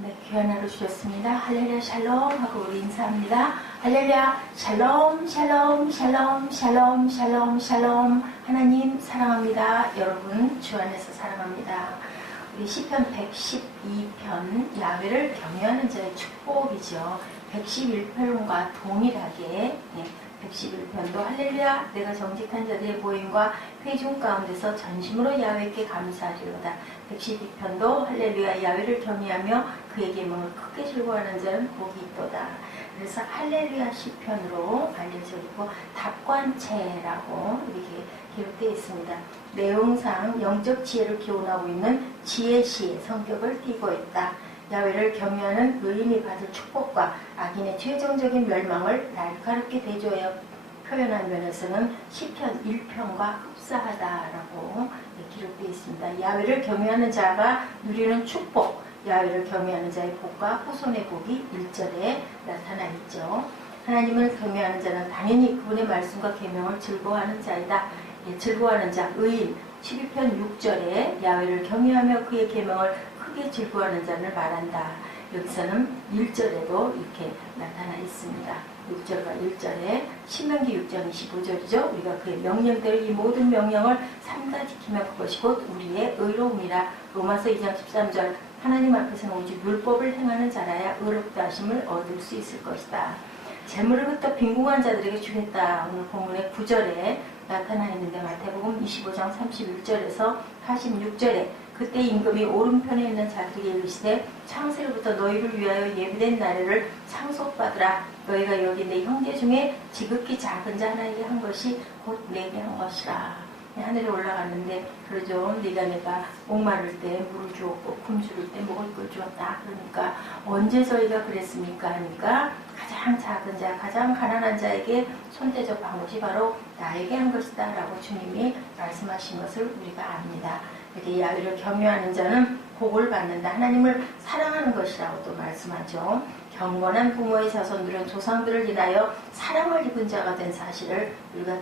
네, 귀한 하루 주셨습니다. 할렐루야 샬롬 하고 우리 인사합니다. 할렐루야 샬롬 샬롬 샬롬 샬롬 샬롬 샬롬. 하나님 사랑합니다. 여러분 주 안에서 사랑합니다. 우리 시편 112편 야훼를 경외하는 자의 축복이죠. 111편과 동일하게 111편도 할렐루야 내가 정직한 자들의 보임과 회중 가운데서 전심으로 야훼께 감사하리로다. 112편도 할렐루야 야훼를 경외하며 그의 계명을 크게 즐거워하는 자는 복이 있도다. 그래서 할렐루야 시편으로 알려져 있고 답관체라고 이렇게 기록되어 있습니다. 내용상 영적 지혜를 기원하고 있는 지혜시의 성격을 띠고 있다. 야훼를 경외하는 의인이 받을 축복과 악인의 최종적인 멸망을 날카롭게 대조하여 표현한 면에서는 시편 1편과 흡사하다라고 기록되어 있습니다. 야훼를 경외하는 자가 누리는 축복, 야훼를 경외하는 자의 복과 후손의 복이 1절에 나타나 있죠. 하나님을 경외하는 자는 당연히 그분의 말씀과 계명을 즐거워하는 자이다. 즐거워하는 자, 의인 12편 6절에 야훼를 경외하며 그의 계명을 크게 즐거워하는 자를 말한다. 여기서는 1절에도 이렇게 나타나 있습니다. 6절과 1절에 신명기 6장 25절이죠. 우리가 그의 명령대로 이 모든 명령을 삼가 지키면 그것이 곧 우리의 의로움이라. 로마서 2장 13절 하나님 앞에서는 오직 율법을 행하는 자라야 의롭다 하심을 얻을 수 있을 것이다. 재물을 흩어 빈궁한 자들에게 주겠다. 오늘 본문의 9절에 나타나 있는데 마태복음 25장 31절에서 46절에 그때 임금이 오른편에 있는 자들에게 이르시되 창세로부터 너희를 위하여 예비된 나라를 상속받으라. 너희가 여기 내 형제 중에 지극히 작은 자 하나에게 한 것이 곧 내게 한 것이라. 하늘에 올라갔는데 그러죠. 내가 목마를 때 물을 주었고 굶주릴 때 먹을 걸 주었다. 그러니까 언제 저희가 그랬습니까? 하니까 가장 작은 자, 가장 가난한 자에게 손대접한 것이 바로 나에게 한 것이다 라고 주님이 말씀하신 것을 우리가 압니다. 이렇게 야훼를 경외하는 자는 복을 받는다. 하나님을 사랑하는 것이라고 또 말씀하죠. 경건한 부모의 자손들은 조상들을 인하여 사랑을 입은 자가 된 사실을 우리가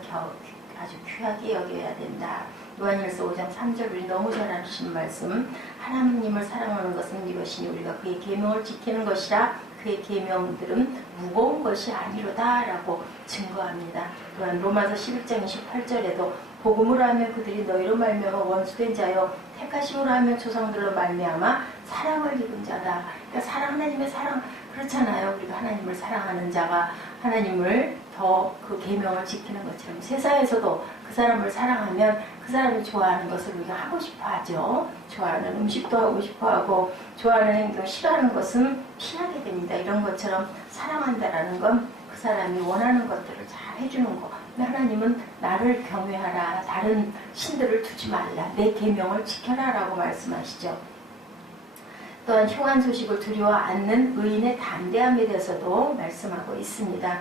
아주 귀하게 여겨야 된다. 요한일서 5장 3절 우리 너무 잘 아시는 말씀. 하나님을 사랑하는 것은 이것이니 우리가 그의 계명을 지키는 것이라. 그의 계명들은 무거운 것이 아니로다 라고 증거합니다. 또한 로마서 11장 28절에도 복음으로 하면 그들이 너희로 말미암아 원수된 자요 택하심으로 하면 조상들로 말미암아 사랑을 입은 자다. 그러니까 하나님의 사랑 그렇잖아요. 우리가 하나님을 사랑하는 자가 하나님을 더 그 계명을 지키는 것처럼 세상에서도 그 사람을 사랑하면 그 사람이 좋아하는 것을 우리가 하고 싶어 하죠. 좋아하는 음식도 하고 싶어 하고 좋아하는 행동, 싫어하는 것은 피하게 됩니다. 이런 것처럼 사랑한다라는 건 그 사람이 원하는 것들을 잘 해주는 거. 하나님은 나를 경외하라. 다른 신들을 두지 말라. 내 계명을 지켜라 라고 말씀하시죠. 또한 흉한 소식을 두려워 않는 의인의 담대함에 대해서도 말씀하고 있습니다.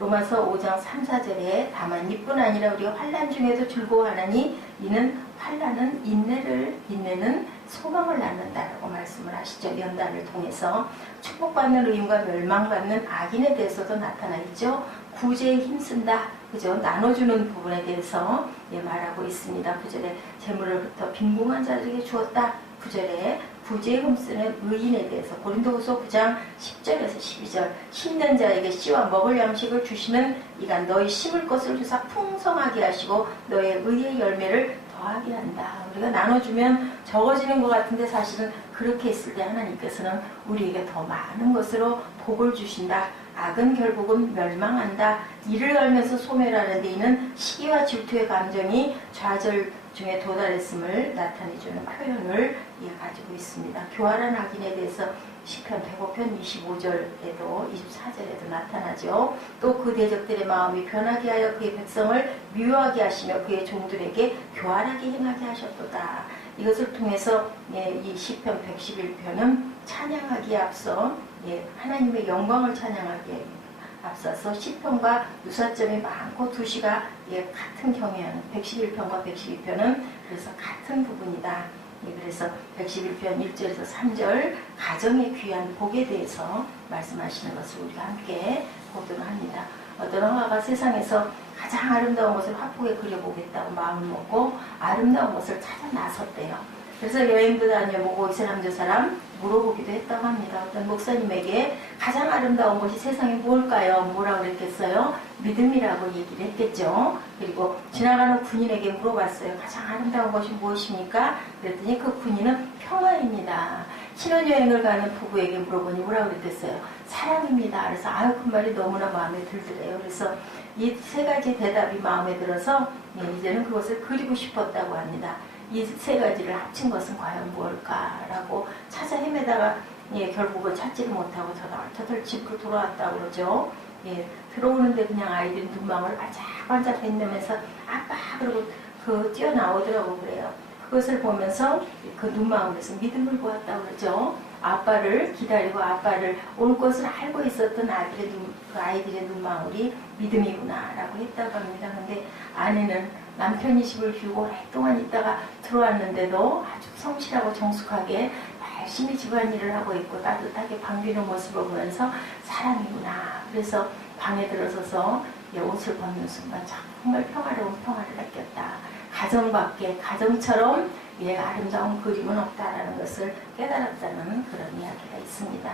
로마서 5장 3, 4절에 다만 이뿐 아니라 우리가 환난 중에도 즐거워하나니 이는 환난은 인내는 소망을 낳는다라고 말씀을 하시죠. 연단을 통해서 축복받는 의인과 멸망받는 악인에 대해서도 나타나 있죠. 구제에 힘쓴다. 그죠? 나눠주는 부분에 대해서 말하고 있습니다. 9절에 재물을 흩어 빈궁한 자들에게 주었다. 9절에 구제에 힘쓰는 의인에 대해서 고린도후서 9장 10절에서 12절 심는 자에게 씨와 먹을 양식을 주시는 이가 너희 심을 것을 주사 풍성하게 하시고 너의 의의 열매를 더하게 한다. 우리가 나눠주면 적어지는 것 같은데 사실은 그렇게 했을 때 하나님께서는 우리에게 더 많은 것으로 복을 주신다. 악은 결국은 멸망한다. 이를 알면서 소멸하는 데 있는 시기와 질투의 감정이 좌절 중에 도달했음을 나타내주는 표현을 가지고 있습니다. 교활한 악인에 대해서 시편 105편 25절에도 24절에도 나타나죠. 또 그 대적들의 마음이 변하게 하여 그의 백성을 미워하게 하시며 그의 종들에게 교활하게 행하게 하셨도다. 이것을 통해서 이 시편 111편은 찬양하기에 앞서 하나님의 영광을 찬양하기에 앞서서 시편과 유사점이 많고 두 시가 같은 경외하는 111편과 112편은 그래서 같은 부분이다. 그래서 111편 1절에서 3절 가정의 귀한 복에 대해서 말씀하시는 것을 우리가 함께 보도록 합니다. 어떤 화가가 세상에서 가장 아름다운 것을 화폭에 그려보겠다고 마음을 먹고 아름다운 것을 찾아 나섰대요. 그래서 여행도 다녀보고 이 사람 저 사람 물어보기도 했다고 합니다. 어떤 목사님에게 가장 아름다운 것이 세상에 뭘까요? 뭐라고 그랬겠어요? 믿음이라고 얘기를 했겠죠. 그리고 지나가는 군인에게 물어봤어요. 가장 아름다운 것이 무엇입니까? 그랬더니 그 군인은 평화입니다. 신혼여행을 가는 부부에게 물어보니 뭐라고 그랬겠어요? 사랑입니다. 그래서 아유 그 말이 너무나 마음에 들더래요. 그래서 이 세 가지 대답이 마음에 들어서 이제는 그것을 그리고 싶었다고 합니다. 이 세 가지를 합친 것은 과연 무엇일까라고 찾아 헤매다가 결국은 찾지를 못하고 터덜터덜 집으로 돌아왔다고 그러죠. 들어오는데 그냥 아이들이 눈망울 반짝반짝 빛내면서 아빠 그러고 뛰어나오더라고 그래요. 그것을 보면서 그 눈망울에서 믿음을 보았다고 그러죠. 아빠를 기다리고 아빠를 올 것을 알고 있었던 아이들의 눈망울이 믿음이구나라고 했다고 합니다. 근데 아내는 남편이 집을 비우고 오랫동안 있다가 들어왔는데도 아주 성실하고 정숙하게 열심히 집안일을 하고 있고 따뜻하게 반기는 모습을 보면서 사랑이구나. 그래서 방에 들어서서 옷을 벗는 순간 정말 평화로운 평화를 느꼈다. 가정처럼 아름다운 그림은 없다라는 것을 깨달았다는 그런 이야기가 있습니다.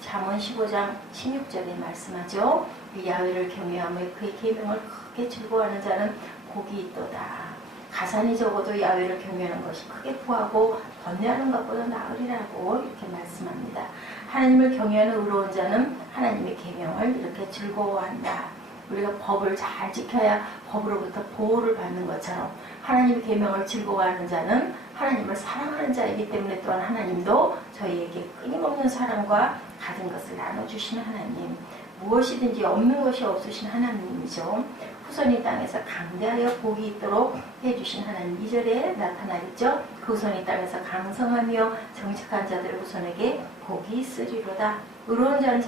잠언 15장 16절에 말씀하죠. 야훼를 경외하며 그의 계명을 크게 즐거워하는 자는 복이 있도다. 가산이 적어도 야훼를 경외하는 것이 크게 구하고 번뇌하는 것보다 나으리라고 이렇게 말씀합니다. 하나님을 경외하는 의로운 자는 하나님의 계명을 이렇게 즐거워한다. 우리가 법을 잘 지켜야 법으로부터 보호를 받는 것처럼 하나님의 계명을 즐거워하는 자는 하나님을 사랑하는 자이기 때문에 또한 하나님도 저희에게 끊임없는 사랑과 가진 것을 나눠주시는 하나님, 무엇이든지 없는 것이 없으신 하나님이죠. 후손이 땅에서 강대하여 복이 있도록 해주신 하나님, 2절에 나타나겠죠. 그 후손이 땅에서 강성하며 정직한 자들의 후손에게 복이 있으리로다. 의로운 자는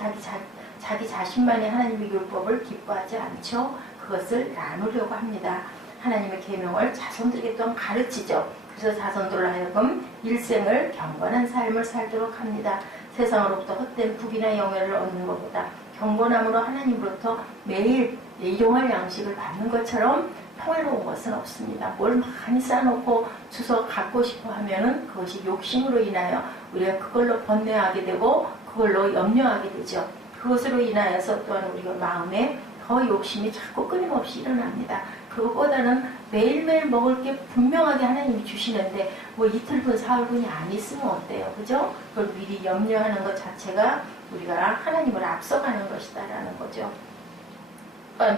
자기 자신만의 하나님의 율법을 기뻐하지 않죠. 그것을 나누려고 합니다. 하나님의 계명을 자손들에게 또한 가르치죠. 그래서 자손들로 하여금 일생을 경건한 삶을 살도록 합니다. 세상으로부터 헛된福이나 영예를 얻는 것보다 경건함으로 하나님으로부터 매일 일용할 양식을 받는 것처럼 평화로운 것은 없습니다. 뭘 많이 쌓아놓고 주워 갖고 싶어 하면은 그것이 욕심으로 인하여 우리가 그걸로 번뇌하게 되고 그걸로 염려하게 되죠. 그것으로 인하여서 또한 우리가 마음에 더 욕심이 자꾸 끊임없이 일어납니다. 그것보다는 매일매일 먹을 게 분명하게 하나님이 주시는데 뭐 이틀분 사흘분이 안 있으면 어때요? 그죠? 그걸 미리 염려하는 것 자체가 우리가 하나님을 앞서가는 것이다라는 거죠.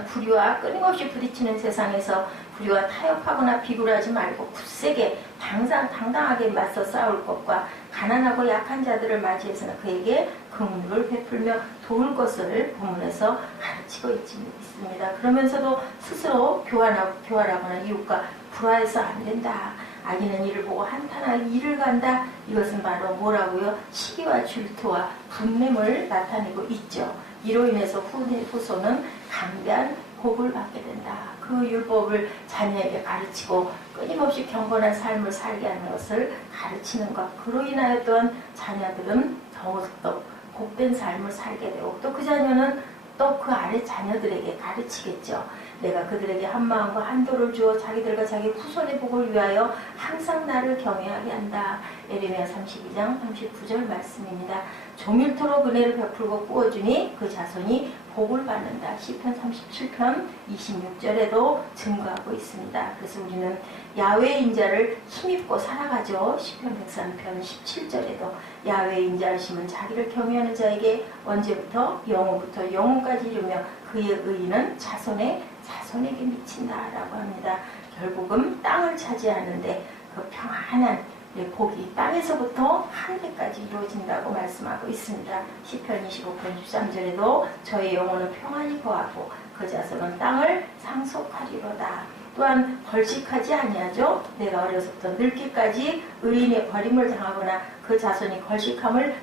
불의와 끊임없이 부딪히는 세상에서 불의와 타협하거나 비굴하지 말고 굳세게 당당하게 맞서 싸울 것과 가난하고 약한 자들을 맞이해서는 그에게 긍휼을 베풀며 도울 것을 본문에서 가르치고 있습니다. 그러면서도 스스로 교활하거나 이웃과 불화해서 안 된다. 악인은 이를 보고 한탄하여 이를 간다. 이것은 바로 뭐라고요? 시기와 질투와 분냄을 나타내고 있죠. 이로 인해서 후손은 강대한 복을 받게 된다. 그 율법을 자녀에게 가르치고 끊임없이 경건한 삶을 살게 하는 것을 가르치는 것. 그로 인하여 또한 자녀들은 더욱더 복된 삶을 살게 되고 또 그 자녀는 또 그 아래 자녀들에게 가르치겠죠. 내가 그들에게 한 마음과 한도를 주어 자기들과 자기 후손의 복을 위하여 항상 나를 경외하게 한다. 예레미야 32장 39절 말씀입니다. 종일토록 은혜를 베풀고 꾸어주니 그 자손이 복을 받는다. 시편 37편 26절에도 증거하고 있습니다. 그래서 우리는 야훼의 인자를 힘입고 살아가죠. 시편 103편 17절에도 야훼의 인자하심은 자기를 경외하는 자에게 언제부터 영원부터 영원까지 이르며 그의 의의는 자손에게 미친다라고 합니다. 결국은 땅을 차지하는데 그 평안한 복이 땅에서부터 하늘까지 이루어진다고 말씀하고 있습니다. 시편 25편 13절에도 저의 영혼은 평안히 거하고 그 자손은 땅을 상속하리로다. 또한 벌식하지 아니하죠. 내가 어려서부터 늙기까지 의인의 버림을 당하거나 그 자손이 걸식함을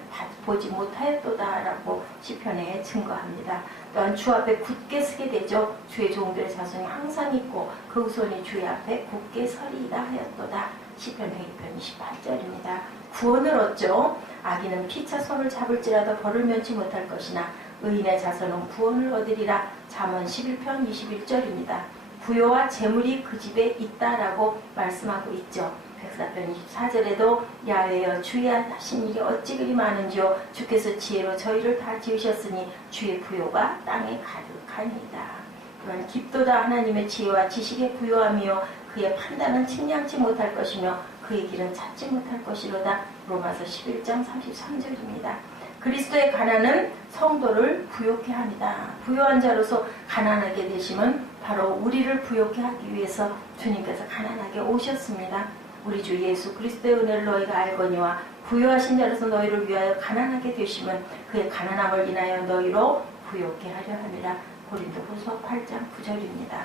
보지 못하였도다라고 시편에 증거합니다. 또한 주 앞에 굳게 서게 되죠. 주의 종들의 자손이 항상 있고 그 후손이 주의 앞에 굳게 서리이다 하였도다. 시편 102편 28절입니다. 구원을 얻죠. 악인은 피차 손을 잡을지라도 벌을 면치 못할 것이나 의인의 자손은 구원을 얻으리라. 잠언 11편 21절입니다. 부요와 재물이 그 집에 있다라고 말씀하고 있죠. 104편 24절에도 야훼여 주의 하신 일이 어찌 그리 많은지요 주께서 지혜로 저희를 다 지으셨으니 주의 부요가 땅에 가득하니이다. 또한 깊도다 하나님의 지혜와 지식의 부요함이요 그의 판단은 측량치 못할 것이며 그의 길은 찾지 못할 것이로다. 로마서 11장 33절입니다. 그리스도의 가난은 성도를 부요케 합니다. 부요한 자로서 가난하게 되심은 바로 우리를 부요케 하기 위해서 주님께서 가난하게 오셨습니다. 우리 주 예수 그리스도의 은혜를 너희가 알거니와 부요하신 자로서 너희를 위하여 가난하게 되심은 그의 가난함을 인하여 너희로 부요케 하려 함이라. 고린도후서 8장 9절입니다.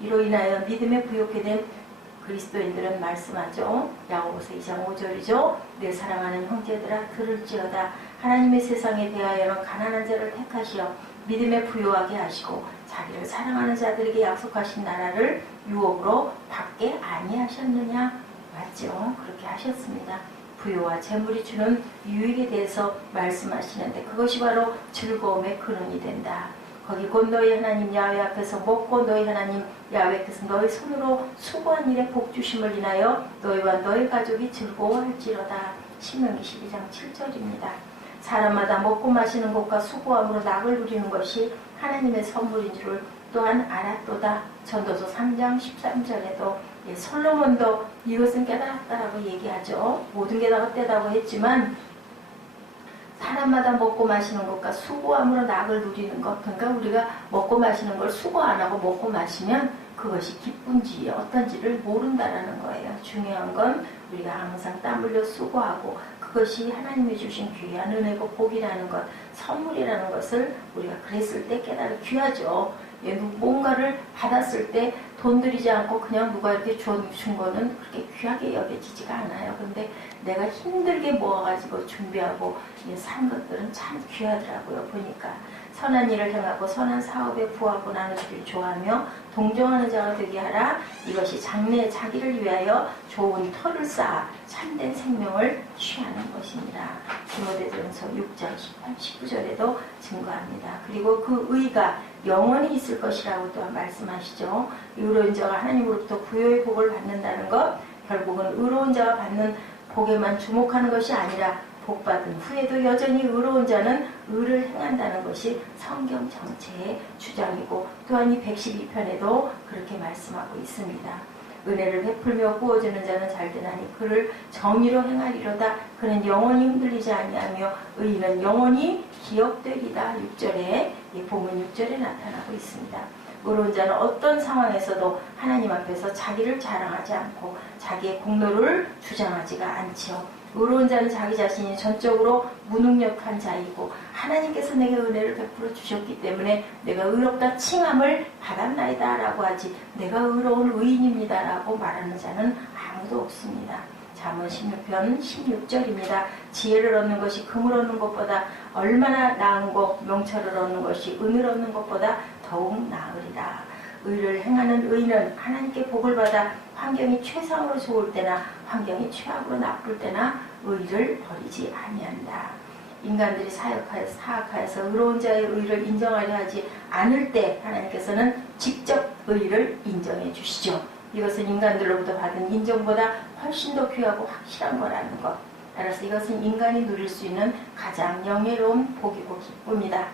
이로 인하여 믿음에 부요케 된 그리스도인들은 말씀하죠. 야고보서 2장 5절이죠. 내 사랑하는 형제들아 들을지어다. 하나님의 세상에 대하여는 가난한 자를 택하시어 믿음에 부요하게 하시고 자기를 사랑하는 자들에게 약속하신 나라를 유업으로 받게 아니하셨느냐. 맞죠? 그렇게 하셨습니다. 부요와 재물이 주는 유익에 대해서 말씀하시는데 그것이 바로 즐거움의 근원이 된다. 거기 곧 너희 하나님 야훼 앞에서 먹고 너희 하나님 야훼께서 너희 손으로 수고한 일에 복 주심을 인하여 너희와 너희 가족이 즐거워할지로다. 신명기 12장 7절입니다. 사람마다 먹고 마시는 것과 수고함으로 낙을 누리는 것이 하나님의 선물인 줄을 또한 알았도다. 전도서 3장 13절에도 솔로몬도 이것은 깨달았다라고 얘기하죠. 모든 게 다 헛되다고 했지만 사람마다 먹고 마시는 것과 수고함으로 낙을 누리는 것. 그러니까 우리가 먹고 마시는 걸 수고 안 하고 먹고 마시면 그것이 기쁜지 어떤지를 모른다라는 거예요. 중요한 건 우리가 항상 땀 흘려 수고하고 그것이 하나님이 주신 귀한 은혜고 복이라는 것, 선물이라는 것을 우리가 그랬을 때 깨달아 귀하죠. 뭔가를 받았을 때 돈 들이지 않고 그냥 누가 이렇게 준 거는 그렇게 귀하게 여겨지지가 않아요. 근데 내가 힘들게 모아가지고 준비하고 산 것들은 참 귀하더라고요. 보니까 선한 일을 행하고 선한 사업에 부하고 나누기를 좋아하며 동정하는 자가 되게 하라. 이것이 장래에 자기를 위하여 좋은 터를 쌓아 참된 생명을 취하는 것입니다. 디모데전서 6장 18, 19절에도 증거합니다. 그리고 그 의가 영원히 있을 것이라고 또한 말씀하시죠. 의로운 자가 하나님으로부터 부요의 복을 받는다는 것, 결국은 의로운 자가 받는 복에만 주목하는 것이 아니라 복받은 후에도 여전히 의로운 자는 의를 행한다는 것이 성경 전체의 주장이고 또한 이 112편에도 그렇게 말씀하고 있습니다. 은혜를 베풀며 구워주는 자는 잘되나니 그를 정의로 행하리로다. 그는 영원히 흔들리지 아니하며 의인은 영원히 기억되리다. 6절에 본문 6절에 나타나고 있습니다. 의로운 자는 어떤 상황에서도 하나님 앞에서 자기를 자랑하지 않고 자기의 공로를 주장하지가 않지요. 의로운 자는 자기 자신이 전적으로 무능력한 자이고 하나님께서 내게 은혜를 베풀어 주셨기 때문에 내가 의롭다 칭함을 받았나이다 라고 하지 내가 의로운 의인입니다 라고 말하는 자는 아무도 없습니다. 잠언 16편 16절입니다. 지혜를 얻는 것이 금을 얻는 것보다 얼마나 나은고 명철을 얻는 것이 은을 얻는 것보다 더욱 나으리라. 의를 행하는 의인은 하나님께 복을 받아 환경이 최상으로 좋을 때나 환경이 최악으로 나쁠 때나 의를 버리지 아니한다. 인간들이 사악하여서 의로운 자의 의를 인정하려 하지 않을 때 하나님께서는 직접 의를 인정해 주시죠. 이것은 인간들로부터 받은 인정보다 훨씬 더 귀하고 확실한 거라는 것. 따라서 이것은 인간이 누릴 수 있는 가장 영예로운 복이고 기쁨이다.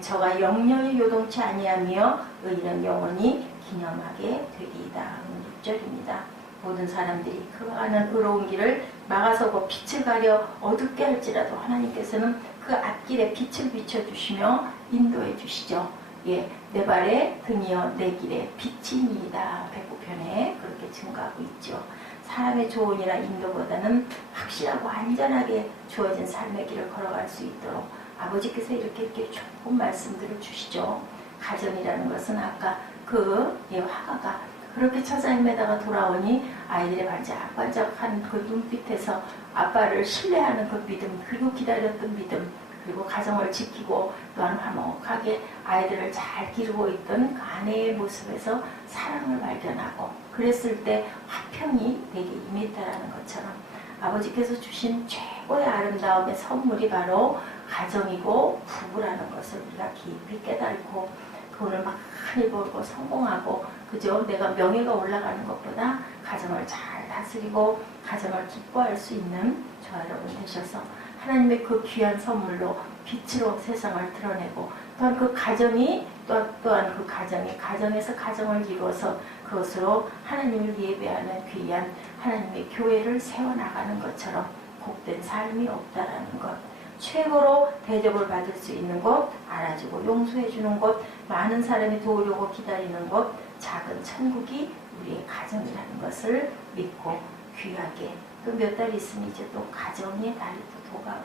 저가 영영이 요동치 아니하며 의인은 영원히 기념하게 되리이다. 6절입니다. 모든 사람들이 그와 같은 의로운 길을 막아서고 빛을 가려 어둡게 할지라도 하나님께서는 그 앞길에 빛을 비춰주시며 인도해 주시죠. 내 발의 등이여 내 길에 빛이니이다. 109편에 그렇게 증거하고 있죠. 사람의 조언이나 인도보다는 확실하고 안전하게 주어진 삶의 길을 걸어갈 수 있도록 아버지께서 이렇게 좋은 말씀들을 주시죠. 가정이라는 것은 아까 화가가 그렇게 처자임에다가 돌아오니 아이들의 반짝반짝한 그 눈빛에서 아빠를 신뢰하는 그 믿음, 그리고 기다렸던 믿음, 그리고 가정을 지키고 또한 화목하게 아이들을 잘 기르고 있던 그 아내의 모습에서 사랑을 발견하고 그랬을 때 화평이 내게 임했다라는 것처럼 아버지께서 주신 최고의 아름다움의 선물이 바로 가정이고 부부라는 것을 우리가 깊이 깨달고 돈을 많이 벌고 성공하고 그죠? 내가 명예가 올라가는 것보다 가정을 잘 다스리고 가정을 기뻐할 수 있는 저와 여러분 되셔서 하나님의 그 귀한 선물로 빛으로 세상을 드러내고 또한 그 가정이 또한 그 가정이 가정에서 가정을 이루어서 그것으로 하나님을 예배하는 귀한 하나님의 교회를 세워나가는 것처럼 복된 삶이 없다라는 것, 최고로 대접을 받을 수 있는 곳, 알아주고 용서해주는 곳, 많은 사람이 도우려고 기다리는 곳, 작은 천국이 우리의 가정이라는 것을 믿고 귀하게 또 몇 달 있으면 이제 또 가정의 달이 또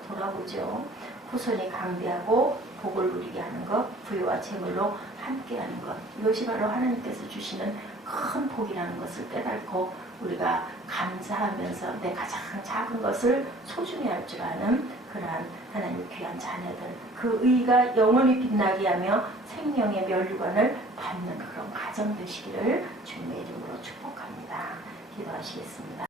돌아오죠. 후손이 강대하고 복을 누리게 하는 것, 부유와 재물로 함께하는 것, 이것이 바로 하나님께서 주시는 큰 복이라는 것을 깨닫고 우리가 감사하면서 내 가장 작은 것을 소중히 할 줄 아는 그러한 하나님의 귀한 자녀들, 그 의가 영원히 빛나게 하며 생명의 면류관을 받는 그런 가정 되시기를 주님의 이름으로 축복합니다. 기도하시겠습니다.